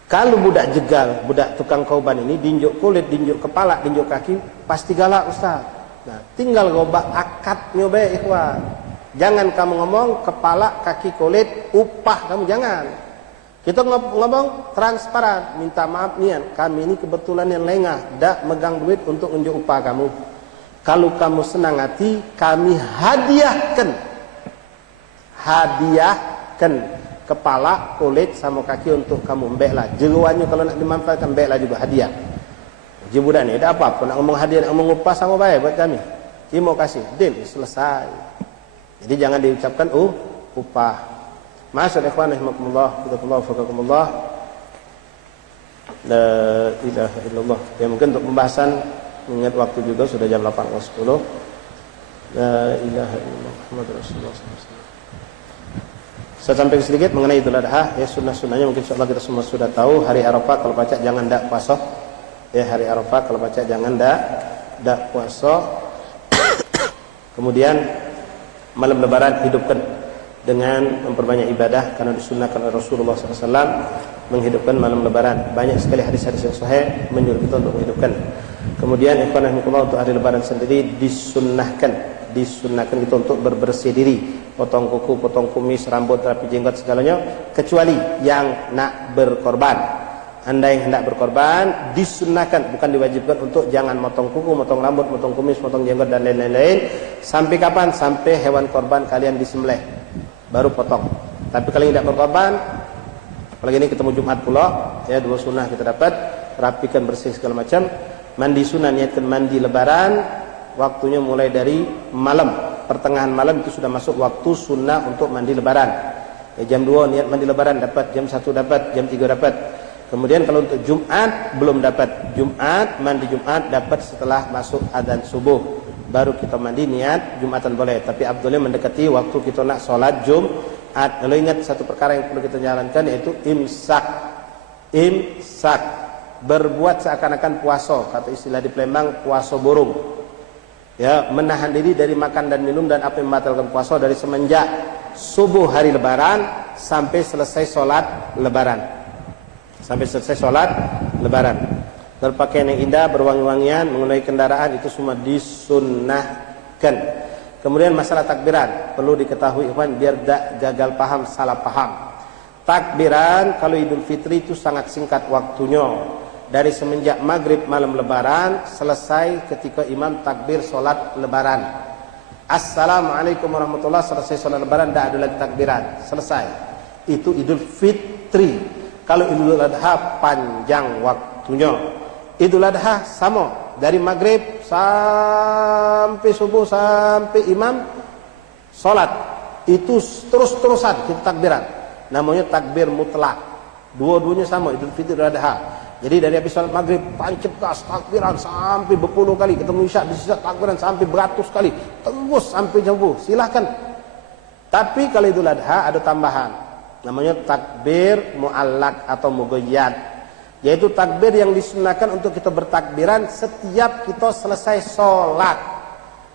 Kalau budak jegal, budak tukang korban ini dinjuk kulit, dinjuk kepala, dinjuk kaki, pasti galak Ustaz. Nah, tinggal gobak akadnya baik ikhwan. Jangan kamu ngomong kepala, kaki, kulit, upah kamu jangan. Kita ngomong transparan, minta maaf nian, kami ini kebetulan yang lengah, dak megang duit untuk nunjuk upah kamu. Kalau kamu senang hati, kami hadiahkan kepala, kulit sama kaki untuk kamu mbeklah. Jeruannya kalau nak dimanfaatkan mbeklah juga hadiah. Jibudan ni ada apa-apa nak ngomong hadiah, nak ngomong upah sama baik buat kami. Terima kasih. Deal selesai. Jadi jangan diucapkan upah. Masyaallah ikhwan rahimakumullah, barakallahu fakakumullah. La ilaha illallah. Ya mungkin untuk pembahasan mengingat waktu juga sudah jam 8.10. La ilaha illallah Muhammadur Rasulullah SAW. Saya sampaikan sedikit mengenai Idul Adha. Ya sunnah-sunnahnya mungkin insyaallah kita semua sudah tahu. Hari Arafah kalau baca jangan dak puasa. Ya hari Arafah kalau baca jangan dak puasa. Kemudian malam lebaran hidupkan dengan memperbanyak ibadah karena disunnahkan oleh Rasulullah SAW menghidupkan malam lebaran. Banyak sekali hadis-hadis yang sahih menyuruh kita untuk menghidupkan. Kemudian ikhwan rahimakumullah untuk hari lebaran sendiri disunnahkan kita untuk berbersih diri, potong kuku, potong kumis, rambut, rapi jenggot segalanya, kecuali yang nak berkorban. Anda yang hendak berkorban disunnahkan, bukan diwajibkan untuk jangan motong kuku, motong rambut, motong kumis, motong jenggot dan lain-lain. Sampai kapan? Sampai hewan korban kalian disembelih baru potong. Tapi kalau yang tidak berkorban, apalagi ini ketemu Jumat pula, ya 2 sunnah kita dapat, rapikan bersih segala macam. Mandi sunnah, niatkan mandi lebaran, waktunya mulai dari malam, pertengahan malam itu sudah masuk waktu sunnah untuk mandi lebaran. Ya, jam 2 niat mandi lebaran dapat, jam 1 dapat, jam 3 dapat. Kemudian kalau untuk Jumat belum dapat. Jumat, mandi Jumat dapat setelah masuk adzan subuh. Baru kita mandi niat Jumatan boleh. Tapi abdulnya mendekati waktu kita nak sholat Jumat. Kalau ingat satu perkara yang perlu kita jalankan yaitu imsak. Imsak. Berbuat seakan-akan puasa, kata istilah di Palembang puasa burung. Ya, menahan diri dari makan dan minum dan apa yang membatalkan puasa dari semenjak subuh hari lebaran sampai selesai sholat lebaran. Sampai selesai sholat lebaran. Berpakaian yang indah, berwangi-wangian, menggunakan kendaraan itu semua disunnahkan. Kemudian masalah takbiran perlu diketahui ikhwan biar tidak gagal paham, salah paham. Takbiran kalau Idul Fitri itu sangat singkat waktunya. Dari semenjak maghrib malam lebaran selesai ketika imam takbir solat lebaran. Assalamualaikum warahmatullahi wabarakatuh, selesai solat lebaran tidak ada lagi takbiran, selesai. Itu Idul Fitri. Kalau Idul Adha panjang waktunya. Idul Adha sama, dari maghrib sampai subuh sampai imam solat itu terus-terusan kita takbiran. Namanya takbir mutlak. Dua-duanya sama, Idul Fitri dan Adha. Jadi dari habis salat maghrib tancap gas takbiran sampai berpuluh kali, ketemu isya bisa takbiran sampai beratus kali, tembus sampai jauh. Silahkan. Tapi kalau Idul Adha ada tambahan, namanya takbir muallak atau mughayyad, yaitu takbir yang disunahkan untuk kita bertakbiran setiap kita selesai sholat,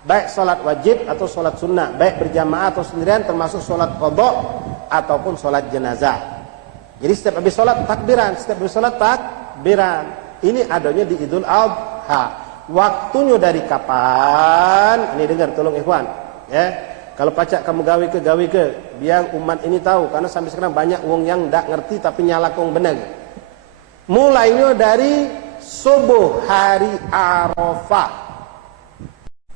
baik sholat wajib atau sholat sunnah, baik berjamaah atau sendirian, termasuk sholat qadha ataupun sholat jenazah. Jadi setiap habis sholat takbiran, setiap habis sholat takbiran. Ini adanya di Idul Adha. Waktunya dari kapan? Ini dengar, tolong ikhwan. Ya, kalau pacak kamu gawe ke, biar umat ini tahu. Karena sampai sekarang banyak wong yang tidak ngerti tapi nyalakong benar. Mulainya dari subuh hari Arafah.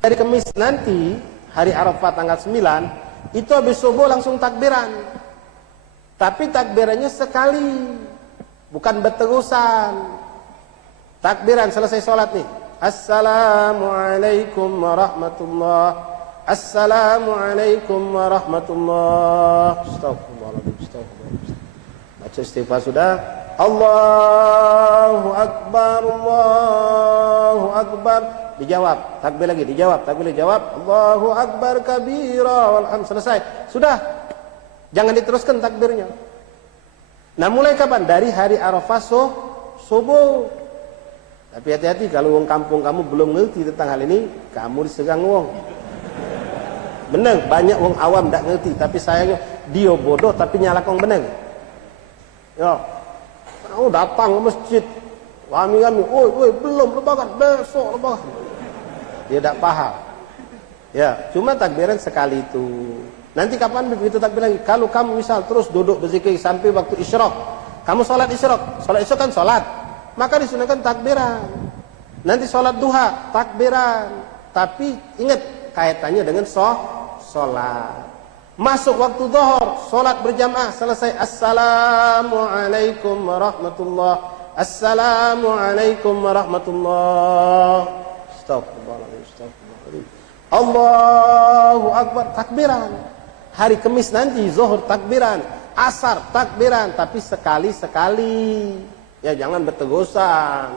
Dari Kamis nanti, hari Arafah tanggal 9, itu habis subuh langsung takbiran. Tapi takbirannya sekali, bukan berterusan. Takbiran selesai sholat nih. Assalamualaikum warahmatullahi. Assalamualaikum warahmatullahi. Astagfirullahaladzim. Astagfirullahaladzim. Baca istighfar sudah. Allahu Akbar. Allahu Akbar. Dijawab. Takbir lagi. Dijawab. Takbir lagi. Jawab. Allahu Akbar kabira. Walhamdulillah. Selesai. Sudah. Jangan diteruskan takbirnya. Nah mulai kapan? Dari hari Arafah subuh. Tapi hati-hati kalau wong kampung kamu belum ngerti tentang hal ini, kamu disegang wong. Benar, banyak wong awam tidak ngerti, tapi sayangnya dia bodoh tapi nyalakong benar. Ya, kamu datang ke masjid, kami, oi belum lebaran, besok lebaran. Dia tidak paham. Ya, cuma takbiran sekali itu. Nanti kapan begitu takbir lagi? Kalau kamu misal terus duduk berzikir sampai waktu isyraq, kamu sholat isyraq kan sholat, maka disunahkan takbiran. Nanti sholat duha, takbiran. Tapi ingat kaitannya dengan sholat. Masuk waktu zuhur, sholat berjamaah, selesai. Assalamualaikum warahmatullahi. Assalamualaikum warahmatullahi. Astagfirullahaladzim. Astagfirullahaladzim. Allahu Akbar, takbiran. Hari Kamis nanti zuhur takbiran, asar takbiran, tapi sekali-sekali. Ya jangan bertegusan.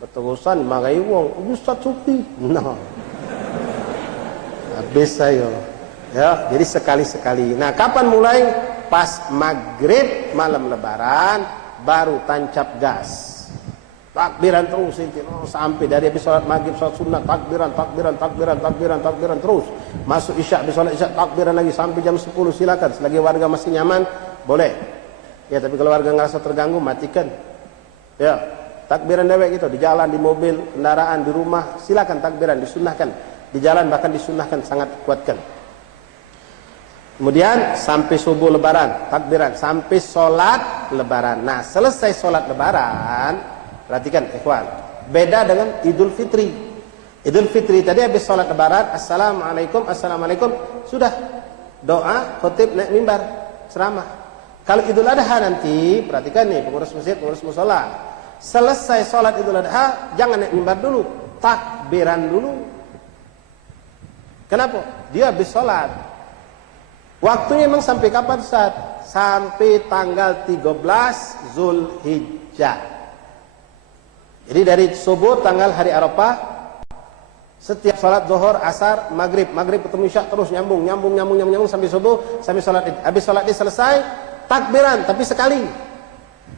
Bertegusan magai wong, Ustaz Sufi. No. Habis saya. Ya, jadi sekali-sekali. Nah, kapan mulai? Pas maghrib malam lebaran baru tancap gas. Takbiran terus sampai dari habis sholat maghrib, sholat sunnah, takbiran terus. Masuk isya, habis sholat isya, takbiran lagi sampai jam 10. Silakan, selagi warga masih nyaman, boleh. Ya, tapi kalau warga ngerasa terganggu, matikan. Ya, takbiran dewek gitu, di jalan, di mobil, kendaraan, di rumah, silakan takbiran, disunnahkan. Di jalan bahkan disunnahkan, sangat kuatkan. Kemudian sampai subuh lebaran, takbiran, sampai sholat lebaran. Nah, selesai sholat lebaran, perhatikan ikhwan, beda dengan Idul Fitri. Idul Fitri tadi habis sholat lebaran, Assalamualaikum, Assalamualaikum, sudah doa, khutib naik mimbar, ceramah. Kalau Idul Adha nanti, perhatikan nih pengurus masjid, pengurus musola. Selesai sholat Idul Adha, jangan naik mimbar dulu, takbiran dulu. Kenapa? Dia habis sholat. Waktunya memang sampai kapan Ustaz? Sampai tanggal 13 Zulhijjah. Jadi dari subuh tanggal hari Arafah, setiap sholat zuhur, asar, maghrib ketemu isya terus nyambung sampai subuh, sampai sholat id. Habis sholat id selesai, takbiran tapi sekali.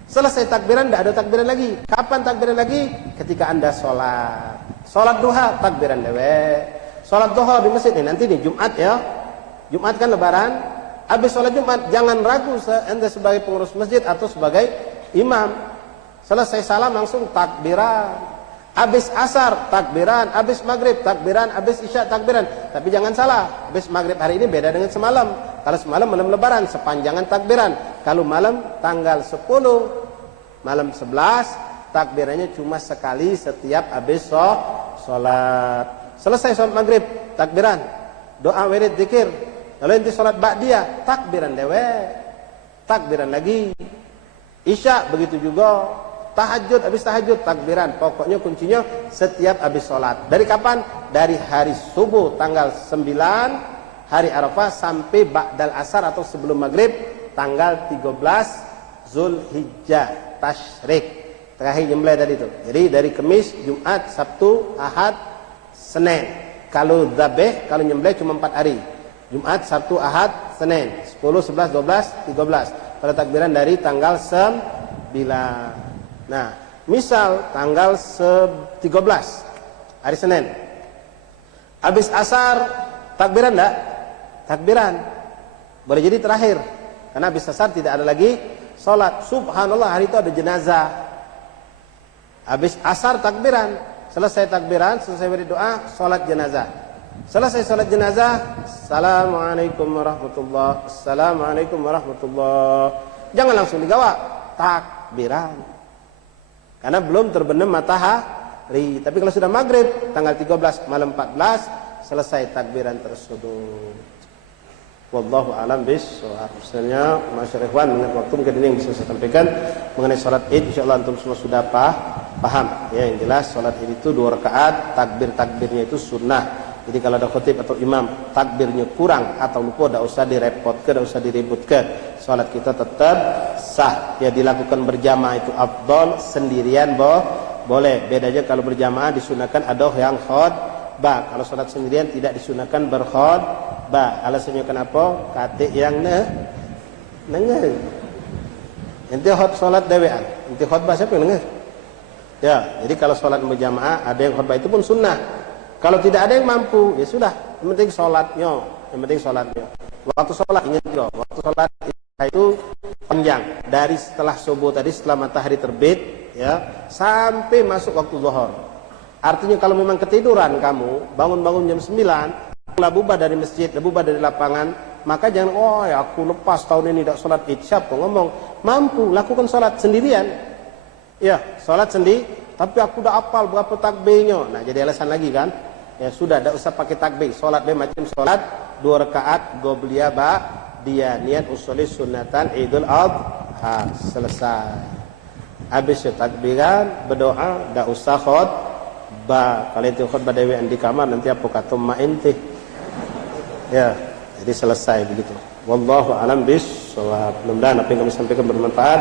Selesai takbiran, tidak ada takbiran lagi. Kapan takbiran lagi? Ketika Anda sholat. Sholat duha, takbiran dewe. Sholat duha di masjid nih, nanti nih Jumat ya. Jumat kan lebaran. Habis sholat Jumat, jangan ragu Anda sebagai pengurus masjid atau sebagai imam. Selesai salam langsung takbiran. Habis asar, takbiran. Habis maghrib, takbiran. Habis isya, takbiran. Tapi jangan salah, habis maghrib hari ini beda dengan semalam. Kalau semalam malam lebaran, sepanjangan takbiran. Kalau malam tanggal 10, malam 11, takbirannya cuma sekali setiap habis sholat. Selesai sholat maghrib, takbiran. Doa wirid zikir. Lalu nanti sholat ba'diyah, takbiran dewe. Takbiran lagi. Isya begitu juga. Tahajud, habis tahajud, takbiran. Pokoknya kuncinya setiap habis sholat. Dari kapan? Dari hari subuh tanggal 9, hari Arafah, sampai ba'dal asar atau sebelum maghrib, tanggal 13 Zulhijjah, Tasyrik. Terakhir nyembelih tadi itu. Jadi dari Kamis, Jumat, Sabtu, Ahad, Senin. Kalau dzabih, kalau nyembelih cuma 4 hari. Jumat, Sabtu, Ahad, Senin. 10, 11, 12, 13. Pada takbiran dari tanggal 9. Nah, misal tanggal 13 hari Senin. Habis asar takbiran enggak? Takbiran. Boleh jadi terakhir. Karena habis asar tidak ada lagi salat. Subhanallah, hari itu ada jenazah. Habis asar takbiran. Selesai takbiran, selesai berdoa, salat jenazah. Selesai salat jenazah, Assalamualaikum warahmatullahi. Assalamualaikum warahmatullahi. Jangan langsung digawak, takbiran. Karena belum terbenam matahari. Tapi kalau sudah maghrib, tanggal 13 malam 14, selesai takbiran tersebut. Wallahu a'lam bishawab. Misalnya, masyarakat ikhwan, mengenai waktu mungkin ini yang bisa saya sampaikan mengenai salat Id. Insyaallah antum semua sudah paham. Ya, yang jelas salat Id itu 2 rakaat, takbirnya itu sunnah. Jadi kalau ada khotib atau imam takbirnya kurang atau lupa, tidak usah direpotkan, tidak usah diributkan. Salat kita tetap sah. Ya, dilakukan berjamaah itu afdal, sendirian boleh. Bedanya kalau berjamaah disunahkan ada yang khutbah. Kalau salat sendirian tidak disunahkan berkhutbah. Alasannya kenapa? Kate yang nengah. Ente salat dewean, ente khutbah siapa yang nengah? Ya, jadi kalau salat berjamaah ada yang khutbah itu pun sunnah. Kalau tidak ada yang mampu, ya sudah. Yang penting sholatnya. Waktu sholat, ingat juga. Waktu sholat itu panjang. Dari setelah subuh tadi, setelah matahari terbit, ya, sampai masuk waktu zuhur. Artinya kalau memang ketiduran kamu, bangun-bangun jam 9, labubah dari masjid, labubah dari lapangan, maka jangan, oh ya aku lepas tahun ini tidak sholat id. Siapa ngomong? Mampu, lakukan sholat sendirian. Ya, sholat sendiri. Tapi aku udah hafal berapa takbirnya. Nah, jadi alasan lagi kan? Ya sudah, tidak usah pakai takbir. Solat dia macam solat 2 rakaat gobliyah dia niat usuli sunatan Idul Adha, selesai. Habis takbiran, berdoa, tidak usah khutbah. Kalau itu khutbah dewi di kamar nanti apa kata mak ente. Ya, jadi selesai begitu. Wallahu a'lam bishawab. Mudah-mudahan apa yang kami sampaikan bermanfaat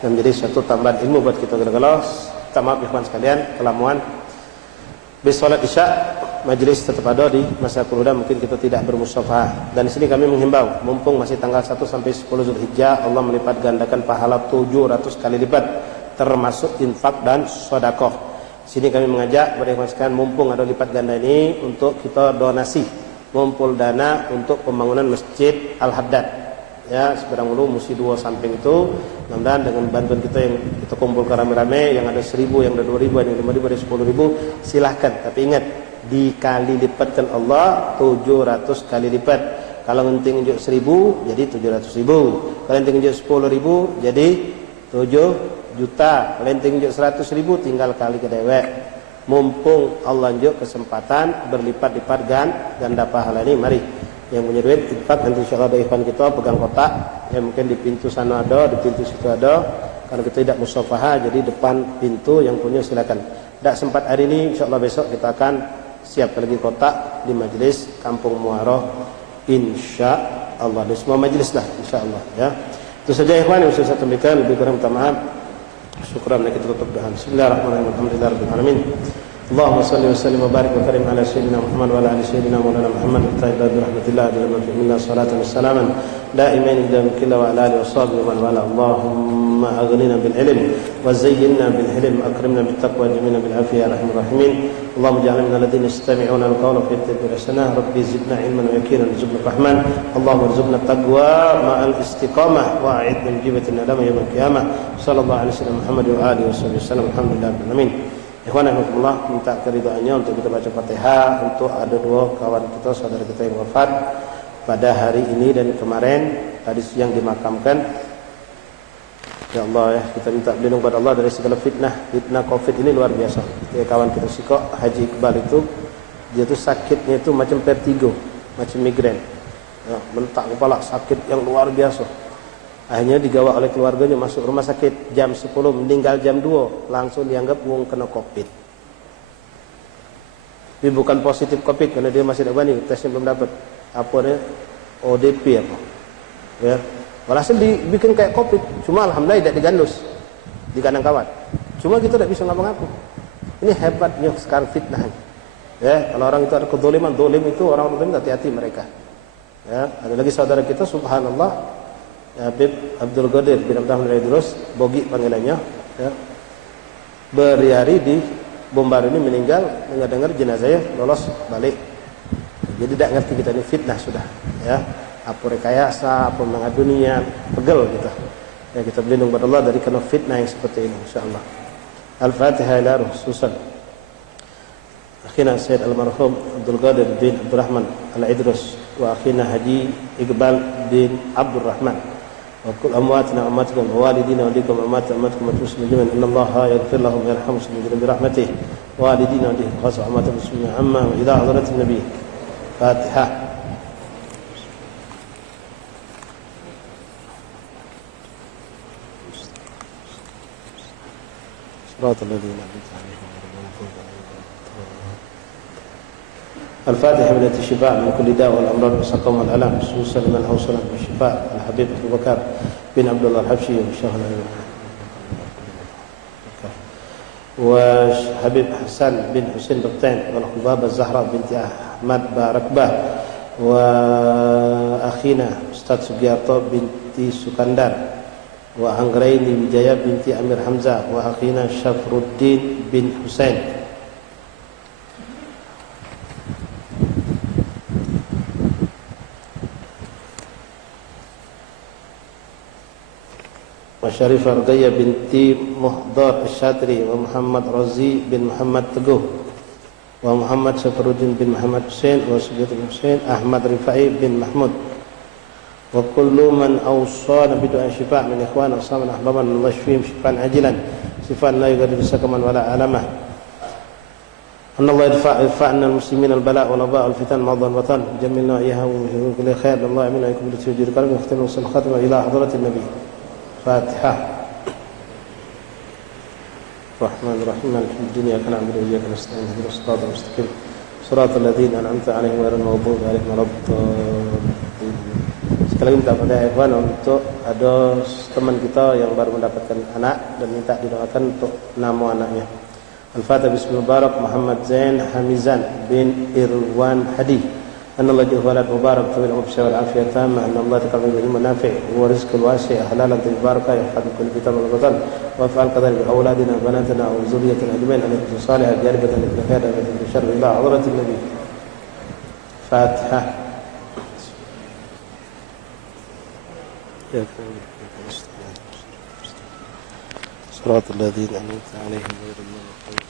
dan menjadi suatu tambahan ilmu buat kita segala-galanya. Maaf ikhwan sekalian, kelamuan. Bis salat Isya, majelis tetap ada di masa pemuda, mungkin kita tidak bermusafah. Dan di sini kami menghimbau, mumpung masih tanggal 1 sampai 10 Zulhijjah, Allah melipat gandakan pahala 700 kali lipat, termasuk infak dan sedekah. Di sini kami mengajak kepada ikhwan sekalian, mumpung ada lipat ganda ini, untuk kita donasi, ngumpul dana untuk pembangunan Masjid Al-Haddad. Ya, seberang dulu mesti 2 samping itu. Mudah-mudahan dengan bantuan kita yang kita kumpulkan rame-rame, yang ada 1.000, yang ada 2.000, yang ada 5.000, ada 10.000, silahkan. Tapi ingat, dikali lipatkan Allah 700 kali lipat. Kalau nanti nunjuk 1.000 jadi 700.000. Kalau nanti nunjuk 10.000 jadi 7 juta. Kalau nanti nunjuk 100.000 tinggal kali ke dewek. Mumpung Allah nunjuk kesempatan berlipat-lipat ganda pahala ini, mari Yang punya duit infak, nanti insyaallah ada ikhwan kita pegang kotak, ya mungkin di pintu sana ada, di pintu situ ada. Karena kita tidak musafaha, jadi depan pintu yang punya silakan. Tidak sempat hari ini, insyaallah besok kita akan siap lagi kotak di majelis Kampung Muara, insyaallah. Di semua majelis lah, insyaallah ya. Itu saja ikhwan yang bisa saya sampaikan, lebih kurang minta maaf. Syukran, kita tutup dengan bismillahirrahmanirrahim. Alhamdulillahirabbil alamin. Allahumma salli wa sallim wa barik wa karim ala sayyidina Muhammad wa ala ali sayyidina Maulana Muhammad ta'ala bi rahmatillah wa minna salatan wa salaman daimain ila kulli wa ala alihi wa sahbihi wa man wala. Allahumma aghnina bil ilm wa zayyinna bil hilm akrimna bit taqwa jamina bil afiyah arhamar rahimin. Allahumma ij'alna min alladhina yastami'una al qawla fayattabi'una ahsana. Rabbi zidna ilman wa yaqinan warzuqna rahman. Allahumma arzuqna taqwa ma'al istiqamah wa a'idna min jibatin nadama yaumil qiyamah. Sallallahu alaihi wasallam Muhammad wa alihi wasallam. Alhamdulillahirabbil alamin. Ikhwan rahmatullah, minta keridhaannya untuk kita baca Fatihah untuk ada dua kawan kita, saudara kita yang wafat pada hari ini dan kemarin tadi siang dimakamkan. Ya Allah ya, kita minta pelindung pada Allah dari segala fitnah Covid ini luar biasa. Ya, kawan kita Siko Haji Iqbal itu dia tuh sakitnya itu macam vertigo, macam migrain. Ya, bentak kepala, sakit yang luar biasa. Akhirnya digawa oleh keluarganya masuk rumah sakit jam 10, meninggal jam 2, langsung dianggap wong kena Covid. Tapi bukan positif Covid karena dia masih ada banding, tesnya belum dapat. Apa dia? ODP apa? Ya. Walhasil dibikin kayak Covid, cuma alhamdulillah tidak digandus di kandang kawat. Cuma kita tidak bisa ngapa-ngapa. Ini hebatnya sekarang fitnah. Ya, kalau orang itu ada kedzaliman, dolim itu orang-orang dolim, hati-hati mereka. Ya, ada lagi saudara kita subhanallah Habib Abdul Qadir bin Abdul Idrus, Bogi panggilannya, ya. Berhari di Bombar ini meninggal, dengar jenazahnya lolos balik. Jadi tidak ngerti kita ini fitnah sudah, ya. Apa rekayasa, apa mengadunian, pegel kita. Ya, kita berlindung pada Allah dari kena fitnah yang seperti ini insyaallah. Al-Fatihah ila ruh susan. Akhina Sayyid Al-Marhum Abdul Qadir bin Abdul Rahman Al-Idrus wa akhina Haji Iqbal bin Abdul Rahman. وكل أمواتنا وأمواتكم ووالدينا وليكم أموات أمواتكم المسلمين جميعا إن الله يغفر لهم ويرحمهم ويرحمهم برحمته والدينا وليكم خاصة أموات المسلمين عما وإلى حضرة النبي. فاتحة. صراط الذين أنعمت عليهم غير المغضوب عليهم. الفاتحة من الشفاء من كل داء والأمراض والسقم والألم خصوصا من أوصلنا بالشفاء الحبيب أبو بكر بن عبد الله الحبشي وحبيب حسن بن حسين بطين والخبابة الزهراء بنت أحمد باركبة وأخينا أستاذ سجيارتو بنت سكندر وأنغريني وجاية بنت أمير حمزة وأخينا شفر الدين بن حسين وشريفة رقية بنت مهدار الشاتري ومحمد رزي بن محمد تقوه ومحمد شفرودين بن محمد حسين وسجد بن حسين أحمد رفاعي بن محمود وكل من أوصانا بدعاء شفاء من إخوان أصحابنا أحبابنا الله يشفيهم شفاء عاجلا شفاء لا يغادر سقما ولا ألما أن الله يدفع عنا المسلمين البلاء والوباء والفتن ما ظهر الوطن جملنا إياها ومن كل خير الله يمن عليكم بالتوجيه الكرم واختم وصل الخاتمة إلى حضرة النبي. فاتحة. الرحمن الرحيم مالك الدنيا كان عبد وإياك نستعين اهدنا الصراط المستقيم صراط الذين أنعمت عليهم غير المغضوب عليهم ولا الضالين. Sekali lagi minta pada ikhwan untuk ada teman kita yang baru mendapatkan anak dan minta didoakan untuk nama anaknya. Al-Fatihah bismillahirrahmanirrahim. Muhammad Zain Hamizan bin Irwan Hadi. أن الله جل وعلا مبارك طويل العمر والعافية تامة أن الله تقبل منه المنافع ورزق الواسع حلالا طيبا يحفظ كل فتن والبطن وافعل كذلك بأولادنا وبناتنا وذريتنا أجمعين أن يكون صالحا جالبة للخير أبدا بالشر إلى حضرة النبي. فاتحة. صراط الذين أنعمت عليهم غير المغضوب عليهم.